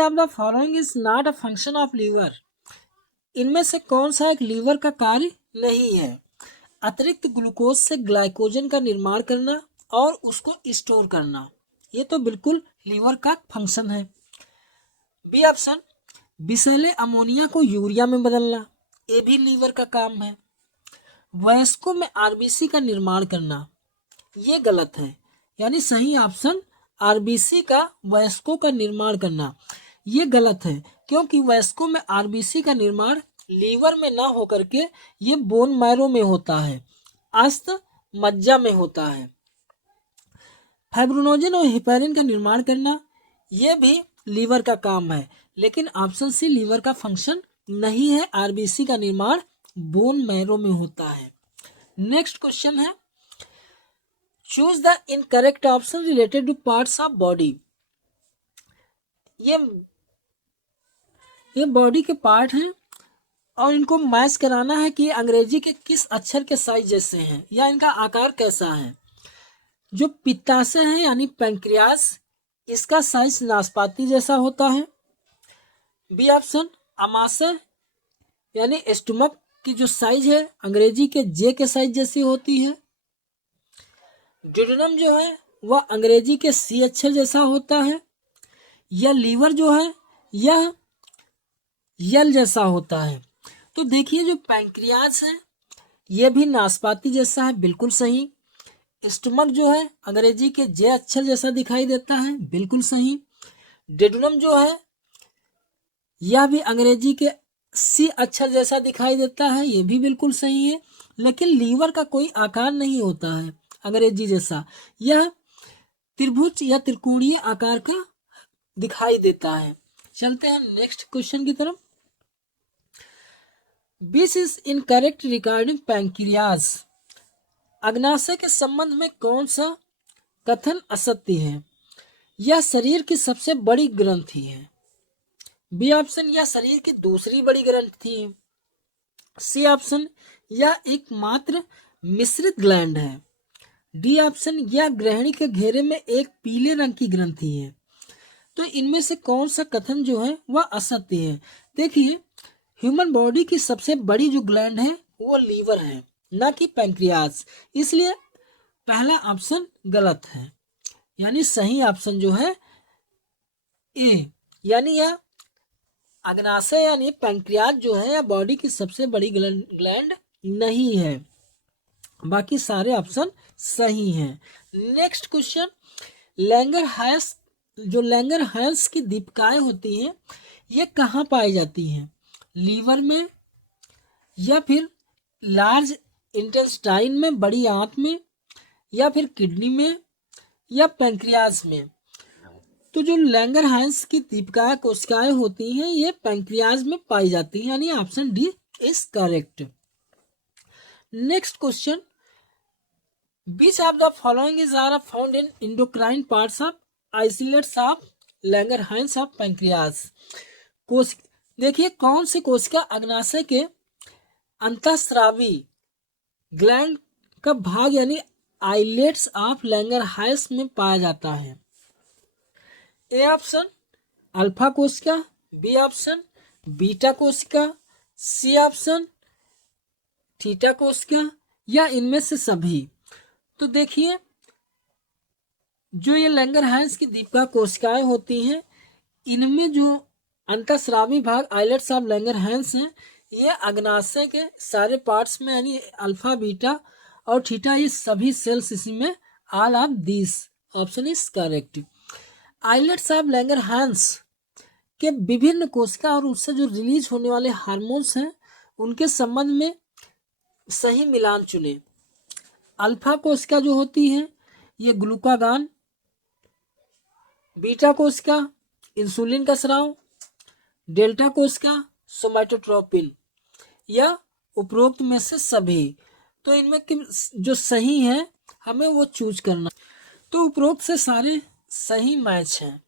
Of the following is not a function of liver. इनमें से कौन सा एक लीवर का कार्य नहीं है? अतिरिक्त ग्लूकोज से ग्लाइकोजन का निर्माण करना और उसको स्टोर करना, ये तो बिल्कुल लीवर का फंक्शन है। बी ऑप्शन, विषैले अमोनिया को यूरिया में बदलना, ये भी लीवर का काम है। वयस्कों में आरबीसी का निर्माण करना, ये गलत है। यानी सही ऑप्शन आरबीसी का वयस्कों का निर्माण करना, ये गलत है, क्योंकि वयस्कों में आरबीसी का निर्माण लीवर में ना होकर के ये बोन मैरो में होता है, अस्त मज्जा में होता है। फाइब्रोनोजन और हेपेरिन का निर्माण करना, ये भी लीवर का काम है, लेकिन ऑप्शन सी लीवर का फंक्शन नहीं है। आरबीसी का निर्माण बोन मैरो में होता है। नेक्स्ट क्वेश्चन है, choose the incorrect option related two parts of body. ये बॉडी के पार्ट हैं और इनको मैच कराना है कि अंग्रेजी के किस अक्षर के साइज जैसे हैं या इनका आकार कैसा है। जो पित्ताशय है यानी पैंक्रियास, इसका साइज नाशपाती जैसा होता है। बी ऑप्शन, अमाशय यानी स्टमक की जो साइज है अंग्रेजी के जे के साइज जैसी होती है। ड्यूडेनम जो है वह अंग्रेजी के सी अक्षर जैसा होता है। यह लीवर जो है यह यल जैसा होता है। तो देखिए जो पैंक्रियास है यह भी नाशपाती जैसा है, बिल्कुल सही। स्टमक जो है अंग्रेजी के जे अक्षर जैसा दिखाई देता है, बिल्कुल सही। ड्यूडेनम जो है यह भी अंग्रेजी के सी अक्षर जैसा दिखाई देता है, यह भी बिल्कुल सही है। लेकिन लीवर का कोई आकार नहीं होता है अंग्रेजी जैसा, यह त्रिभुज या त्रिकोणीय आकार का दिखाई देता है। चलते हैं नेक्स्ट क्वेश्चन की तरफ। This is incorrect regarding pancreas. अग्नाशय के संबंध में कौन सा कथन असत्य है? यह शरीर की सबसे बड़ी ग्रंथि है। बी ऑप्शन, यह शरीर की दूसरी बड़ी ग्रंथि है। सी ऑप्शन, यह एकमात्र मिश्रित ग्लैंड है। डी ऑप्शन, यह ग्रहणी के घेरे में एक पीले रंग की ग्रंथि है। तो इनमें से कौन सा कथन जो है वह असत्य है? देखिए ह्यूमन बॉडी की सबसे बड़ी जो ग्लैंड है वो लीवर है, ना कि पैंक्रियास, इसलिए पहला ऑप्शन गलत है। यानी सही ऑप्शन जो है ए, यानी यह अग्नाशय यानी पैंक्रियास जो है यह बॉडी की सबसे बड़ी ग्लैंड नहीं है। बाकी सारे ऑप्शन सही हैं। नेक्स्ट क्वेश्चन, लैंगरहैंस, जो लैंगरहैंस की दीपिकाएं होती हैं ये कहाँ पाई जाती हैं? लीवर में, या फिर लार्ज इंटेस्टाइन में, बड़ी आंत में, या फिर किडनी में, या पैंक्रियास में? तो जो लैंगरहैंस की दीपिका कोशिकाएं होती हैं ये पैंक्रियास में पाई जाती हैं, यानी option D is correct. Next question, which of the following is are found in endocrine parts of isolates of Langerhans of pancreas? कोश देखिए कौन सी कोशिका अग्नाशय के अंतःस्रावी ग्लैंड का भाग यानी आइलेट्स ऑफ लैंगरहाइस में पाया जाता है? ए ऑप्शन अल्फा कोशिका, बी ऑप्शन बीटा कोशिका, सी ऑप्शन थीटा कोशिका, या इनमें से सभी? तो देखिए जो ये लैंगरहैंस की दीपिका कोशिकाएं होती हैं इनमें जो अंतःस्रावी भाग आइलेट्स ऑफ लैंगरहैंस हैं ये अग्नाशय के सारे पार्ट्स में यानी अल्फा बीटा और थीटा ये सभी सेल्स इसी में, all of this option is correct. Islets of Langerhans के विभिन्न कोशिका और उससे जो रिलीज होने वाले हार्मोन्स हैं उनके संबंध में सही मिलान चुने। अल्फा कोशिका जो होती है ये ग्लूकागान, बीटा कोशिका इंसुलिन का स्राव, डेल्टा कोशिका सोमैटोट्रोपिन, या उपरोक्त में से सभी? तो इनमें जो सही है हमें वो चूज करना। तो उपरोक्त से सारे सही मैच हैं,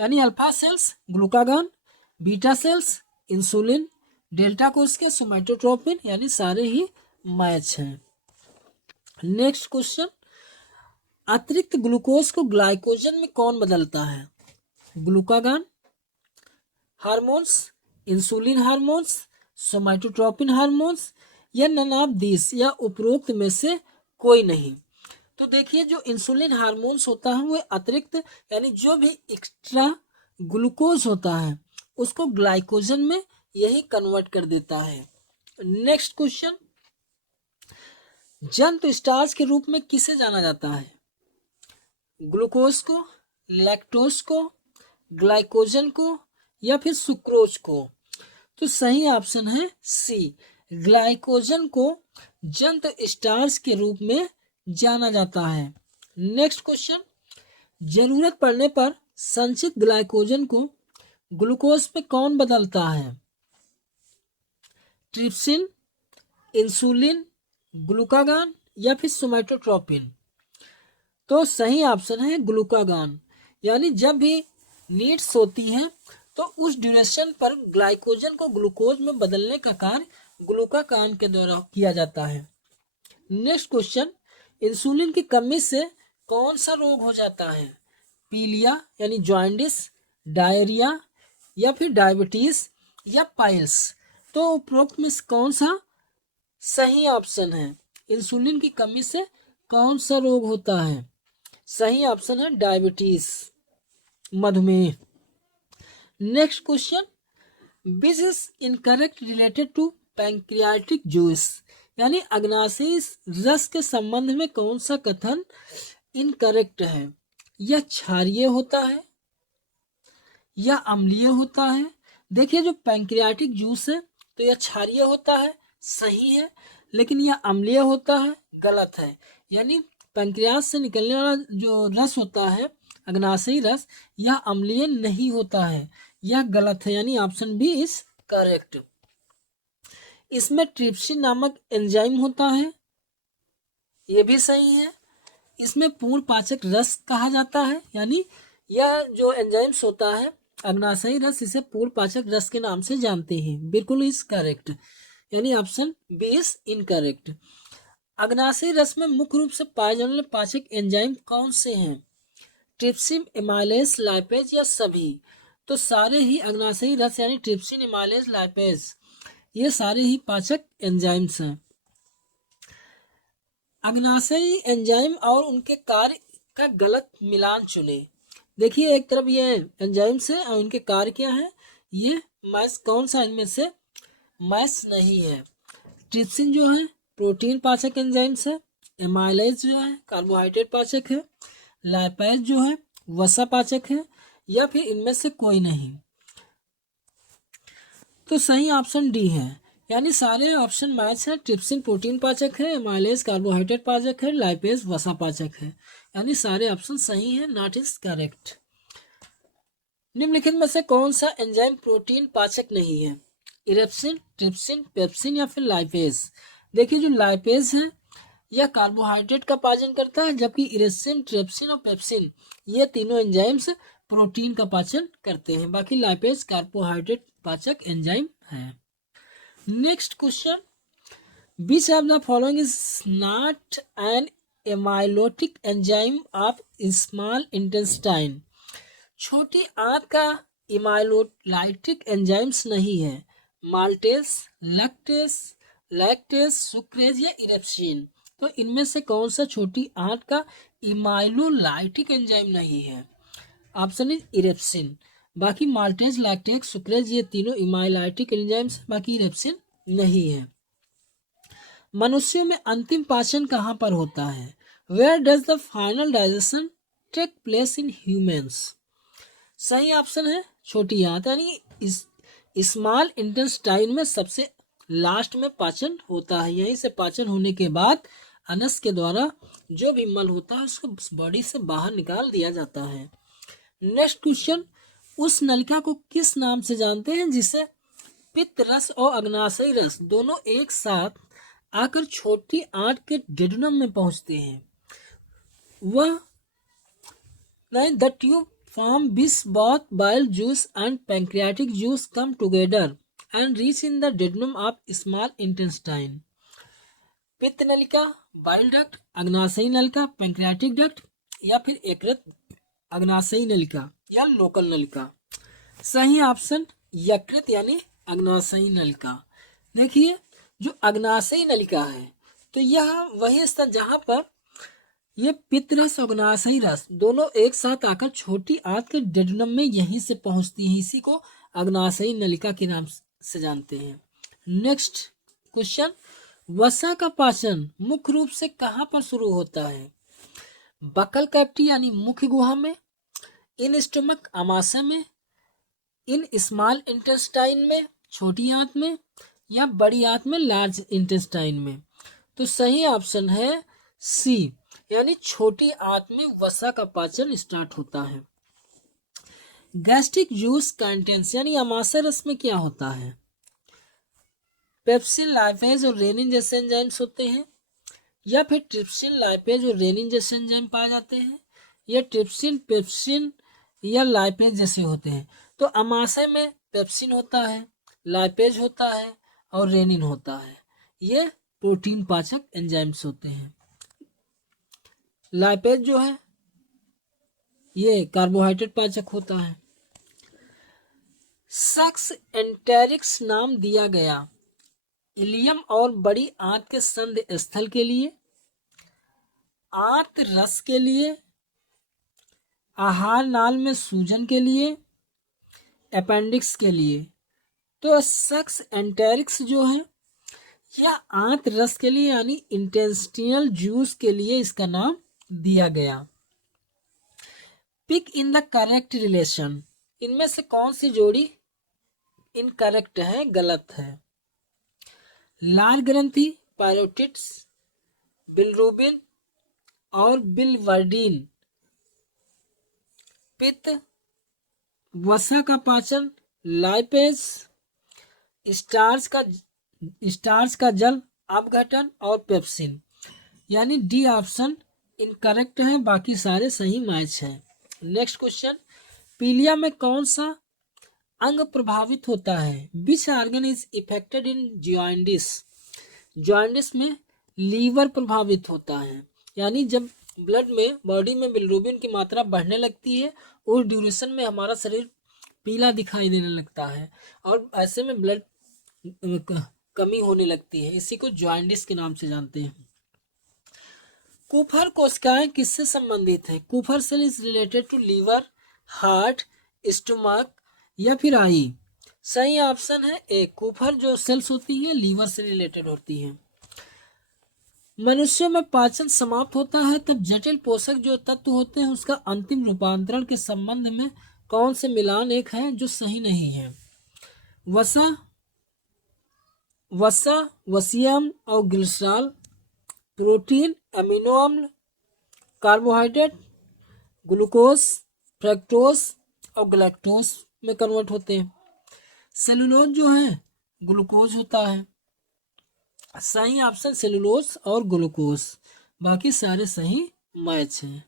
यानी alpha cells glucagon, beta cells insulin, delta कोशिका सोमैटोट्रोपिन, यानी सारे ही मैच हैं। नेक्स्ट क्वेश्चन, अतिरिक्त ग्लूकोज को ग्लाइकोजन में कौन बदलता है? Glucagon, hormones, insulin hormones, somatotropin hormones, या नन ऑफ दिस, या उपरोक्त में से कोई नहीं। तो देखिए जो इंसुलिन हार्मोन्स होता है वो अतिरिक्त यानी जो भी एक्स्ट्रा ग्लूकोज होता है उसको ग्लाइकोजन में यही कन्वर्ट कर देता है। नेक्स्ट क्वेश्चन, जंतु स्टार्च के रूप में किसे जाना जाता है? ग्लूकोज को, लैक्टोज को, ग्लाइकोजन को, या फिर सुक्रोज को? तो सही ऑप्शन है सी, ग्लाइकोजन को जंतु स्टार्च के रूप में जाना जाता है। नेक्स्ट क्वेश्चन, जरूरत पड़ने पर संचित ग्लाइकोजन को ग्लूकोज में कौन बदलता है? ट्रिप्सिन, इंसुलिन, ग्लूकागान, या फिर सोमैटोट्रोपिन? तो सही ऑप्शन है ग्लूकागान। यानी जब भी नीड्स होती है तो उस ड्यूरेशन पर ग्लाइकोजन को ग्लूकोज में बदलने का कार्य ग्लूकागान के द्वारा किया जाता है। नेक्स्ट क्वेश्चन, इंसुलिन की कमी से कौन सा रोग हो जाता है? पीलिया यानी जॉन्डिस, डायरिया, या फिर डायबिटीज, या पाइल्स? तो उपरोक्त में कौन सा सही ऑप्शन है? इंसुलिन की कमी से कौन सा रोग होता है? सही ऑप्शन है डायबिटीज, मधुमेह। Next question, which is incorrect related to pancreatic juice, यानी अग्नाशयी रस के संबंध में कौन सा कथन इनकरेक्ट है? यह क्षारीय होता है या अम्लीय होता है? देखिए जो पैंक्रियाटिक जूस है तो यह क्षारीय होता है, सही है, लेकिन यह अम्लीय होता है, गलत है। यानी पैंक्रियास से निकलने वाला जो रस होता है, अग्नाशयी रस, यह अम्लीय नहीं होता है, यह गलत है। यानी ऑप्शन बी इज करेक्ट। इसमें ट्रिप्सिन नामक एंजाइम होता है, यह भी सही है। इसमें पूर्ण पाचक रस कहा जाता है, यानी यह जो एंजाइम्स होता है अग्नाशयी रस, इसे पूर्ण पाचक रस के नाम से जानते हैं, बिल्कुल इज करेक्ट। यानी ऑप्शन बी इज इनकरेक्ट। अग्नाशयी रस में मुख्य रूप से पाए जाने वाले पाचक एंजाइम कौन से हैं? ट्रिप्सिन, एमाइलेज, लाइपेज, या सभी? तो सारे ही अग्नाशयी रस यानी ट्रिप्सिन, एमाइलेज, लाइपेज, ये सारे ही पाचक एंजाइम्स हैं। अग्नाशयी एंजाइम और उनके कार्य का गलत मिलान चुने। देखिए एक तरफ ये एंजाइम्स है और उनके कार्य क्या है, ये मैच कौन सा इनमें से मैच नहीं है। ट्रिप्सिन जो है प्रोटीन पाचक एंजाइम्स है, एमाइलेज जो है कार्बोहाइड्रेट पाचक है, लाइपेज जो है वसा पाचक है, या फिर इनमें से कोई नहीं? तो सही ऑप्शन डी है, यानी सारे ऑप्शन मैच है। ट्रिप्सिन प्रोटीन पाचक है, एमाइलेज कार्बोहाइड्रेट पाचक है, लाइपेज वसा पाचक है, यानी सारे ऑप्शन सही है, नॉट इज करेक्ट। निम्नलिखित में से कौन सा एंजाइम प्रोटीन पाचक नहीं है? इरेप्सिन, ट्रिप्सिन, पेप्सिन, या फिर लाइपेज? देखिए जो लाइपेज है यह कार्बोहाइड्रेट का पाचन करता है, जबकि इरेप्सिन, ट्रिप्सिन और पेप्सिन ये तीनों एंजाइम्स प्रोटीन का पाचन करते हैं। बाकी लाइपेज कार्बोहाइड्रेट पाचक एंजाइम है। Next question, which of the following is not an amylolytic enzyme of small intestine? छोटी आंत का इमाइलोलाइटिक एंजाइम्स नहीं है। माल्टेज, लैक्टेज, सुक्रेज, या इरेप्सिन? तो इनमें से कौन सा छोटी आंत का इमाइलोलाइटिक एंजाइम नहीं है? Option is erepsin. बाकी माल्टेज, लैक्टेज, सुक्रेज ये तीनों इमाइलोलाइटिक एंजाइम्स, बाकी इरेप्सिन नहीं है। मनुष्यों में अंतिम पाचन कहाँ पर होता है? Where does the final digestion take place in humans? सही ऑप्शन है छोटी आंत, यानी इस स्मॉल इंटेस्टाइन में सबसे लास्ट में पाचन होता है। यहीं से पाचन होने के बाद अनस के द्वारा जो भी मल होता है उसको बॉडी से बाहर निकाल दिया जाता है। नेक्स्ट क्वेश्चन, उस नलिका को किस नाम से जानते हैं जिसे पित्त रस और अग्नाशयी रस दोनों एक साथ आकर छोटी आंत के डेडुनम में पहुंचते हैं? वह the tube from which both bile juice and pancreatic juice come together and reach in the duodenum of small intestine? पित्त नलिका, बाइल डक्ट, अग्नाशयी नलिका, पैंक्रियाटिक डक्ट, या फिर यकृत अग्नाशयी नलिका या लोकल नलिका? सही ऑप्शन यकृत यानी अग्नाशयी नलिका। देखिए जो अग्नाशयी नलिका है तो यह वही स्थान जहां पर ये पित्त रस और अग्नाशयी रस दोनों एक साथ आकर छोटी आंत के डेडुनम में यहीं से पहुंचती है। इसी को अग्नाशयी नलिका के नाम से जानते हैं। नेक्स्ट क्वेश्चन, वसा का पाचन मुख्य रूप से कहां पर शुरू होता है? बकल कैविटी यानी मुख्य गुहा में, इन स्टमक आमाशय में, इन स्मॉल इंटेस्टाइन में छोटी आंत में, या बड़ी आंत में लार्ज इंटेस्टाइन में। तो सही ऑप्शन है सी यानी छोटी आंत में वसा का पाचन स्टार्ट होता है। गैस्ट्रिक जूस कंटेंट्स यानी आमाशय रस में क्या होता है? पेप्सिन, लाइपेज और रेनिन जैसे एंजाइम्स होते हैं, या फिर ट्रिप्सिन, लाइपेज और रेनिन जैसे एंजाइम पाए जाते हैं, या ट्रिप्सिन, पेप्सिन या लाइपेज जैसे होते हैं। तो आमाशय में पेप्सिन होता है, लाइपेज होता है और रेनिन होता है। ये प्रोटीन पाचक एंजाइम्स होते हैं। लाइपेज जो है ये कार्बोहाइड्रेट पाचक होता है। सक्स एंटेरिक्स नाम दिया गया इलियम और बड़ी आंत के संध स्थल के लिए, आंत रस के लिए, आहार नाल में सूजन के लिए, अपेंडिक्स के लिए। तो सक्स एंटेरिक्स जो है यह आंत रस के लिए यानी इंटेस्टिनल जूस के लिए इसका नाम दिया गया। Pick in the correct relation, इनमें से कौन सी जोड़ी इनकरेक्ट है, गलत है? लाल ग्रंथि, पायरोटिड्स, बिलरुबिन और बिलवर्डिन, पित्त, वसा का पाचन, लाइपेज, स्टार्च का जल अपघटन और पेप्सिन। यानी डी ऑप्शन इनकरेक्ट है, बाकी सारे सही मैच है। नेक्स्ट क्वेश्चन, पीलिया में कौन सा अंग प्रभावित होता है? Which organ is affected in jaundice? Jaundice में लीवर प्रभावित होता है। यानी जब ब्लड में, बॉडी में बिलिरुबिन की मात्रा बढ़ने लगती है उस ड्यूरेशन में हमारा शरीर पीला दिखाई देने लगता है और ऐसे में ब्लड कमी होने लगती है। इसी को जॉइंडिस के नाम से जानते हैं। कुफर कोशिकाएं किससे संबंधित है? Kupffer cell is related to liver, heart, stomach या फिर आई। सही ऑप्शन है ए, कुफर जो सेल्स होती है लीवर से रिलेटेड होती है। मनुष्य में पाचन समाप्त होता है तब जटिल पोषक जो तत्व होते हैं उसका अंतिम रूपांतरण के संबंध में कौन से मिलान एक है जो सही नहीं है? वसा, वसीयम और ग्लिसरॉल, प्रोटीन, अमीनो अम्ल, कार्बोहाइड्रेट, ग्लूकोज, फ्रक्टोज और गैलेक्टोज में कन्वर्ट होते हैं। सेलुलोज जो है ग्लूकोज होता है। सही ऑप्शन सेलुलोज और ग्लूकोज, बाकी सारे सही मैच हैं।